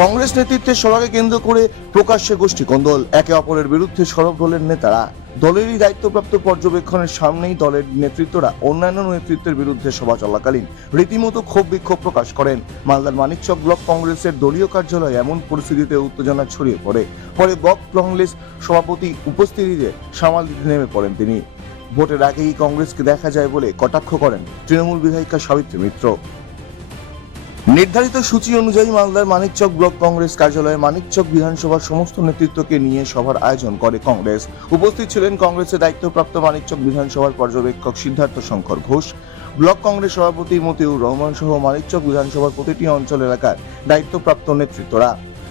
কংগ্রেস নেতৃত্বের সভাকে কেন্দ্র করে প্রকাশ্যে গোষ্ঠী কন্দল। একে অপরের বিরুদ্ধে সরব দলের নেতারা। দলেরই দায়িত্বপ্রাপ্ত পর্যবেক্ষণের সামনেই দলের নেতৃত্বরা অন্যান্য নেতৃত্বের বিরুদ্ধে সভা চলাকালীন রীতিমতো ক্ষোভ বিক্ষোভ প্রকাশ করেন। মালদার মানিকচক ব্লক কংগ্রেসের দলীয় কার্যালয়ে এমন পরিস্থিতিতে উত্তেজনা ছড়িয়ে পড়ে। পরে ব্লক কংগ্রেস সভাপতি উপস্থিতিতে সামাল দিতে নেমে পড়েন তিনি। ভোটের আগেই কংগ্রেসকে দেখা যায় বলে কটাক্ষ করেন তৃণমূল বিধায়িকা সাবিত্রী মিত্র। নির্ধারিত সূচি অনুযায়ী মালদার মানিকচক ব্লক কংগ্রেস কার্যালয়ে মানিকচক বিধানসভার সমস্ত নেতৃত্বকে নিয়ে সভার আয়োজন করে কংগ্রেস। উপস্থিত ছিলেন কংগ্রেসের দায়িত্বপ্রাপ্ত মানিকচক বিধানসভার পর্যবেক্ষক সিদ্ধার্থ শঙ্কর ঘোষ, ব্লক কংগ্রেস সভাপতি মতিউর রহমান সহ মানিকচক বিধানসভার প্রতিটি অঞ্চল এলাকার দায়িত্বপ্রাপ্ত নেতৃত্বরা।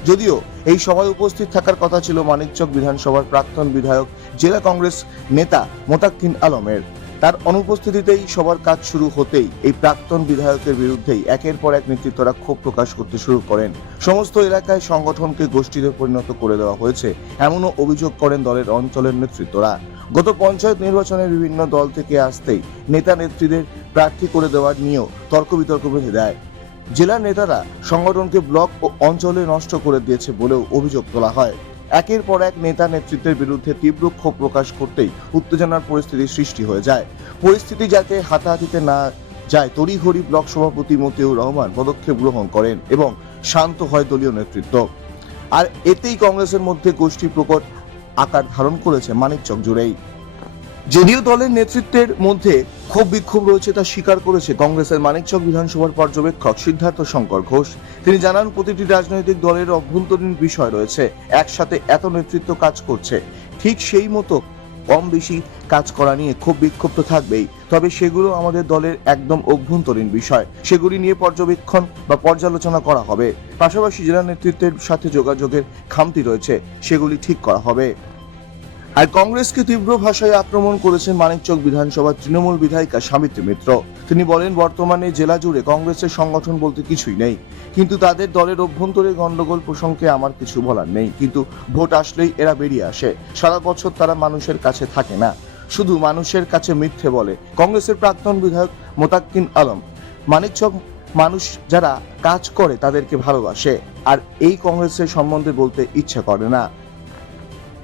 যদিও এই সভায় উপস্থিত থাকার কথা ছিল মানিকচক বিধানসভার প্রাক্তন বিধায়ক, জেলা কংগ্রেস নেতা মোতাক্কিন আলমের। তার অনুপস্থিতিতেই সবার কাজ শুরু হতেই এই প্রাক্তন বিধায়কের বিরুদ্ধেই একের পর এক নেতৃত্বরা ক্ষোভ প্রকাশ করতে শুরু করেন। সমস্ত এলাকায় সংগঠনকে গোষ্ঠীতে পরিণত করে দেওয়া হয়েছে, এমনও অভিযোগ করেন দলের অঞ্চলের নেতৃত্বরা। গত পঞ্চায়েত নির্বাচনে বিভিন্ন দল থেকে আসতেই নেতা নেত্রীদের প্রার্থী করে দেওয়ার নিয়েও তর্ক বিতর্ক বেঁধে দেয়। জেলার নেতারা সংগঠনকে ব্লক ও অঞ্চলে নষ্ট করে দিয়েছে বলেও অভিযোগ তোলা হয়। একের পর এক নেতা নেতৃত্বের বিরুদ্ধে তীব্র ক্ষোভ প্রকাশ করতেই উত্তেজনার পরিস্থিতির সৃষ্টি হয়ে যায়। পরিস্থিতি যাতে হাতাহাতিতে না যায়, তড়িঘড়ি ব্লক সভাপতি মতিউর রহমান পদক্ষেপ গ্রহণ করেন এবং শান্ত হয় দলীয় নেতৃত্ব। আর এতেই কংগ্রেসের মধ্যে গোষ্ঠী প্রকট আকার ধারণ করেছে মানিকচক জুড়েই। যদিও দলের নেতৃত্বের মধ্যে ক্ষোভ বিক্ষোভ রয়েছে তা স্বীকার করেছে কংগ্রেসের মানিকচক বিধানসভার পর্যবেক্ষক সিদ্ধার্থ শঙ্কর ঘোষ। তিনি জানান, প্রতিটি রাজনৈতিক দলের অভ্যন্তরীণ বিষয় রয়েছে, একসাথে এত নেতৃত্ব কাজ করছে। ঠিক সেই মতো কম বেশি কাজ করা নিয়ে খুব বিক্ষুব্ধ থাকবেই, তবে সেগুলো আমাদের দলের একদম অভ্যন্তরীণ বিষয়। সেগুলি নিয়ে পর্যবেক্ষণ বা পর্যালোচনা করা হবে। পাশাপাশি জেলা নেতৃত্বের সাথে যোগাযোগের খামতি রয়েছে, সেগুলি ঠিক করা হবে। আর কংগ্রেসকে তীব্র ভাষায় আক্রমণ করেছেন মানিকচক বিধানসভার তৃণমূল বিধায়িকা সাবিত্রী মিত্র। তিনি বলেন, বর্তমানে জেলা জুড়ে কংগ্রেসের সংগঠন বলতে কিছুই নেই। কিন্তু তাদের দলের অভ্যন্তরে গন্ডগোল প্রসঙ্গে আমার কিছু বলার নেই। কিন্তু ভোট আসলেই এরা বেরিয়ে আসে। সারা বছর তারা মানুষের কাছে থাকে না। শুধু মানুষের কাছে মিথ্যে বলে। কংগ্রেসের প্রাক্তন বিধায়ক মোতাক্কিন আলম, মানিকচক মানুষ যারা কাজ করে তাদেরকে ভালোবাসে। আর এই কংগ্রেসের সম্বন্ধে বলতে ইচ্ছা করে না।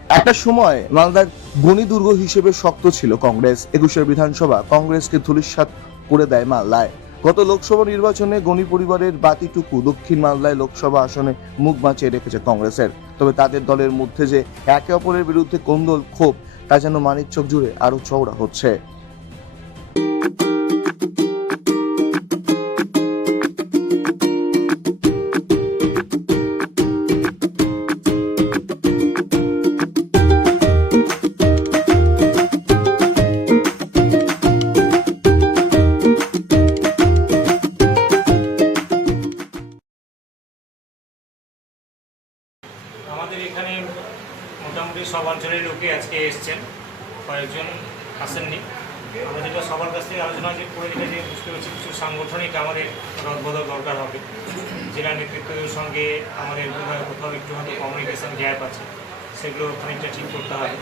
একটা সময় মালদার গণি দুর্গ হিসেবে শক্ত ছিল কংগ্রেস। একুশের বিধানসভা কংগ্রেসকে ধূলিসাৎ করে দেয় মালদায়। গত লোকসভা নির্বাচনে গণি পরিবারের বাতিটুকু দক্ষিণ মালদায় লোকসভা আসনে মুখ বাঁচিয়ে রেখেছে কংগ্রেসের। তবে তাদের দলের মধ্যে যে একে অপরের বিরুদ্ধে কোন্দল, ক্ষোভ, তা যেন মানিকচক জুড়ে আরও চওড়া হচ্ছে। লোকে আজকে এসছেন। কয়েকজন আসেননি। আমরা যেটা সবার কাছ থেকে আলোচনা যে করে যেটা যে বুঝতে পারছি কিছু সাংগঠনিক আমাদের রদবদল দরকার হবে। জেলা নেতৃত্বদের সঙ্গে আমাদের কোথাও একটু হয়তো কমিউনিকেশন গ্যাপ আছে সেগুলো খানিকটা ঠিক করতে হবে।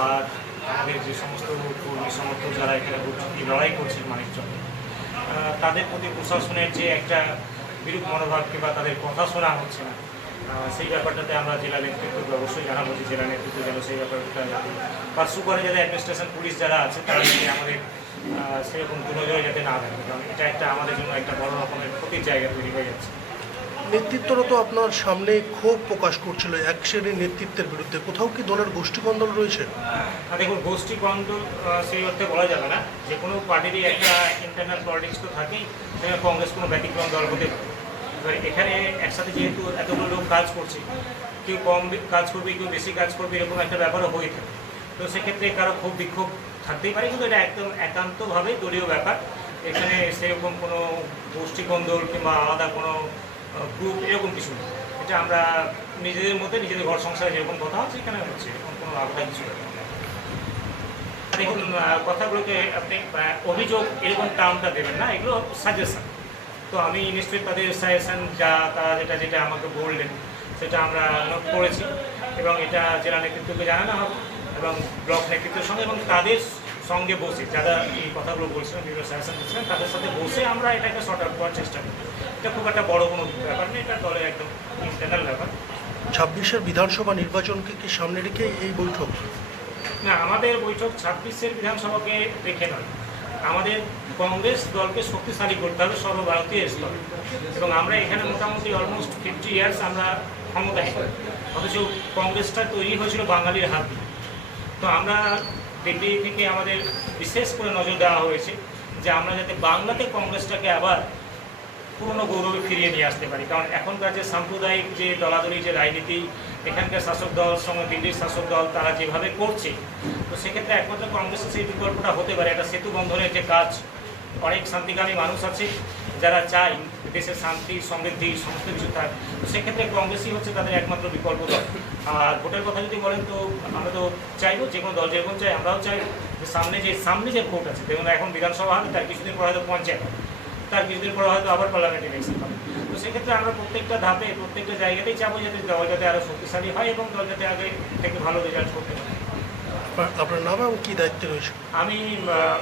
আর আমাদের যে সমস্ত কর্মী সমর্থক যারা এখানে লড়াই করছে আহ, তাদের প্রতি প্রশাসনের যে একটা বিরূপ মনোভাব কিংবা তাদের কথা শোনা হচ্ছে না সেই ব্যাপারটাতে আমরা জেলা নেতৃত্বকে অবশ্যই জানাব যে জেলা নেতৃত্ব যেন সেই ব্যাপারটা যাতে পার্শ্ব করে যারা অ্যাডমিনিস্ট্রেশন পুলিশ যারা আছে তারা যদি আমাদের সেরকম দুর্নজয় যাতে না থাকে। কারণ এটা একটা আমাদের জন্য একটা বড় রকমের ক্ষতির জায়গা তৈরি হয়ে যাচ্ছে। নেতৃত্বরা তো আপনার সামনে ক্ষোভ প্রকাশ করছিল এক শ্রেণির নেতৃত্বের বিরুদ্ধে। কোথাও কি দলের গোষ্ঠীকন্দল রয়েছে? আর দেখুন গোষ্ঠী কন্দল সেই অর্থে বলা যাবে না। যে কোনো পার্টিরই একটা ইন্টারনাল পলিটিক্স তো থাকেই কংগ্রেস কোনো ব্যতিক্রম দল হতে পারে। এবার এখানে একসাথে যেহেতু এতগুলো লোক কাজ করছে, কেউ কম কাজ করবে, কেউ বেশি কাজ করবে, এরকম একটা ব্যাপারও হয়ে থাকে। তো সেক্ষেত্রে কারও খুব বিক্ষোভ থাকতেই পারে, কিন্তু এটা একদম একান্তভাবে দলীয় ব্যাপার। এখানে সেরকম কোনো গোষ্ঠী কন্দল কিংবা আলাদা কোনো গ্রুপ এরকম কিছু এটা আমরা নিজেদের মধ্যে নিজেদের ঘর সংসারে যেরকম কথা হচ্ছে, এখানে হচ্ছে, এরকম কোনো আলাদা কিছু দেখুন কথাগুলোকে আপনি অভিযোগ এরকম টার্মটা দেবেন না, এগুলো সাজেশন তো আমি নিশ্চয়ই তাদের সাজেশন যা তারা যেটা যেটা আমাকে বললেন সেটা আমরা নোট করেছি এবং এটা জেলা নেতৃত্বকে জানানো হবে এবং ব্লক নেতৃত্বের সঙ্গে এবং তাদের সঙ্গে বসে যারা এই কথাগুলো বলছিলেন বিভিন্ন সাজেশন দিচ্ছিলেন তাদের সাথে বসে আমরা এটাকে শর্ট আউট করার চেষ্টা করি। এটা খুব একটা বড় কোনো ব্যাপার নেই এটা দলের একদম ইন্টারনাল ব্যাপার। ছাব্বিশের বিধানসভা নির্বাচনকে কি সামনে রেখে এই বৈঠক? না আমাদের বৈঠক ছাব্বিশের বিধানসভাকে রেখে নয়। আমাদের কংগ্রেস দলকে শক্তিশালী করতে হবে, সর্বভারতীয় স্তরে এবং আমরা এখানে মোটামুটি অলমোস্ট ফিফটি ইয়ার্স আমরা ক্ষমতায় অথচ কংগ্রেসটা তৈরি হয়েছিল বাঙালির হাত তো আমরা দিল্লি থেকে আমাদের বিশেষ করে নজর দেওয়া হয়েছে যে আমরা যাতে বাংলাতে কংগ্রেসটাকে আবার পুরনো গৌরবে ফিরিয়ে নিয়ে আসতে পারি। কারণ এখনকার যে সাম্প্রদায়িক যে দলাদলি যে রাজনীতি এখানকার শাসক দল সঙ্গে দিল্লির শাসক দল তারা যেভাবে করছে, তো সেক্ষেত্রে একমাত্র কংগ্রেসের সেই বিকল্পটা হতে পারে। একটা সেতু বন্ধনের যে কাজ, অনেক শান্তিকামী মানুষ আছে যারা চায় দেশের শান্তি, সমৃদ্ধি সমস্ত কিছু থাক সেক্ষেত্রে কংগ্রেসই হচ্ছে তাদের একমাত্র বিকল্প দল। আর ভোটের কথা যদি বলেন তো আমরা তো চাইব, যে কোনো দল যেরকম চাই আমরাও চাই। যে সামনে যে সামনে যে ভোট আছে, দেখুন এখন বিধানসভা হবে তার কিছুদিন পর হয়তো পঞ্চায়েত। তার কিছুদিন পর হয়তো আবার পার্লামেন্ট ইলেকশন হবে। তো সেক্ষেত্রে আমরা প্রত্যেকটা ধাপে প্রত্যেকটা জায়গাতেই চাবো যাতে দল যাতে আরও শক্তিশালী হয় এবং দল যাতে আগে থেকে ভালো রেজাল্ট করতে পারে। আপনার- আপনার নাম এবং কী দায়িত্বে রয়েছে? আমি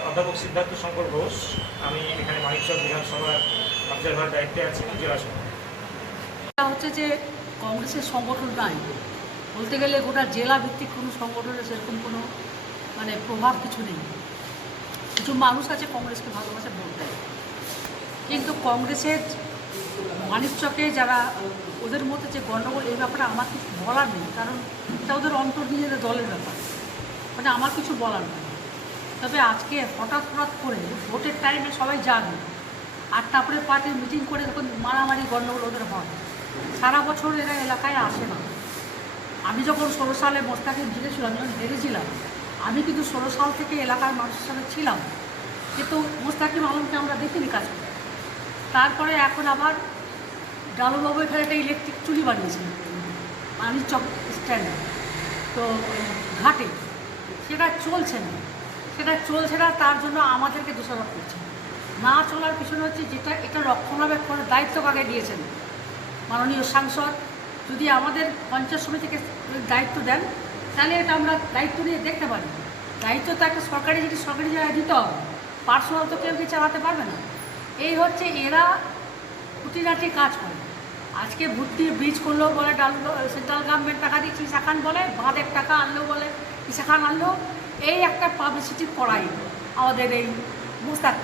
অধ্যাপক সিদ্ধার্থ শঙ্কর ঘোষ। আমি এখানে মানিকচক বিধানসভার অবজারভার দায়িত্বে আছি জেলা এটা হচ্ছে যে কংগ্রেসের সংগঠন নাই। বলতে গেলে গোটা জেলা ভিত্তিক কোনো সংগঠনের সেরকম কোনো মানে প্রভাব কিছু নেই। কিছু মানুষ আছে কংগ্রেসকে ভালোবাসে ভোট দেয়। কিন্তু কংগ্রেসের মানিকচকে যারা, ওদের মধ্যে যে গণ্ডগোল এই ব্যাপারে আমার কিছু বলার নেই, কারণ এটা ওদের অন্তর্নিহিত দলের ব্যাপার। মানে আমার কিছু বলার নেই। তবে আজকে হঠাৎ হঠাৎ করে ভোটের টাইমে সবাই জানে আর তারপরে পার্টির মিটিং করে যখন মারামারি গণ্ডগোল ওদের হয়। সারা বছর এরা এলাকায় আসে না। আমি যখন ষোলো সালে মোস্তাকে জিতেছিলাম, যখন হেরেছিলাম, আমি কিন্তু ষোলো সাল থেকে এলাকার মানুষের সাথে ছিলাম। কিন্তু মোস্তাকিম আলমকে আমরা দেখিনি কাজ করতে। তারপরে এখন আবার ডালুবাবু এখানে একটা ইলেকট্রিক চুলি বানিয়েছেন মানিক চক স্ট্যান্ডে তো, ঘাটে। সেটা চলছে না। সেটা চলছে না, তার জন্য আমাদেরকে দোষারোপ করছে। না চলার পিছনে হচ্ছে যেটা, এটা রক্ষণাবেক্ষণের দায়িত্ব কাকে দিয়েছেন? মাননীয় সাংসদ, যদি আমাদের পঞ্চায়েত সমিতিকে দায়িত্ব দেন, তাহলে এটা আমরা দায়িত্ব নিয়ে দেখতে পারি। দায়িত্ব তো একটা সরকারি, যদি সরকারি জায়গায় দিতে হবে পার্সোনাল তো কেউ কি চালাতে পারবে না। এই হচ্ছে এরা খুঁটিনাটি কাজ করে। আজকে ভর্তি ব্রিজ করলেও বলে ডাল সেন্ট্রাল গভর্নমেন্ট টাকা দিচ্ছি ইসাখান বলে, বাঁধের টাকা আনলেও বলে ইসাখান আনলেও এই একটা পাবলিসিটি করাই আমাদের এই মুস্তাক।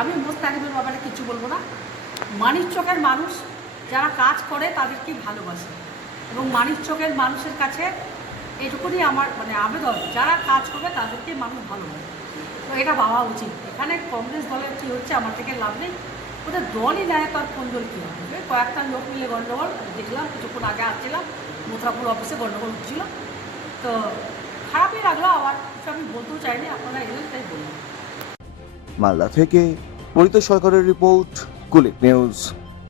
আমি মুস্তাকিমের ব্যাপারে কিছু বলব না। মানিক চকের মানুষ, যারা কাজ করে তাদেরকে ভালোবাসে। এবং মানিক চকের মানুষের কাছে এটুকুনি আমার মানে আবেদন, যারা কাজ করবে তাদেরকে মানুষ ভালোবাসে। তো এটা ভাবা উচিত। এখানে কংগ্রেস দলের কী হচ্ছে, আমার থেকে লাভ নেই। ওদের দলই নেয় তার কোন দল কী হবে? কয়েকটা লোক মিলে গণ্ডগোল দেখলাম, কিছুক্ষণ আগে আসছিলাম, মথুরাপুর অফিসে গণ্ডগোল হচ্ছিল। তো খারাপই লাগল, আবার কিছু আমি বলতেও চাইনি, আপনারা এলেন তাই বললাম। মালদা থেকে পরিত সরকারের রিপোর্ট কুলিক নিউজ।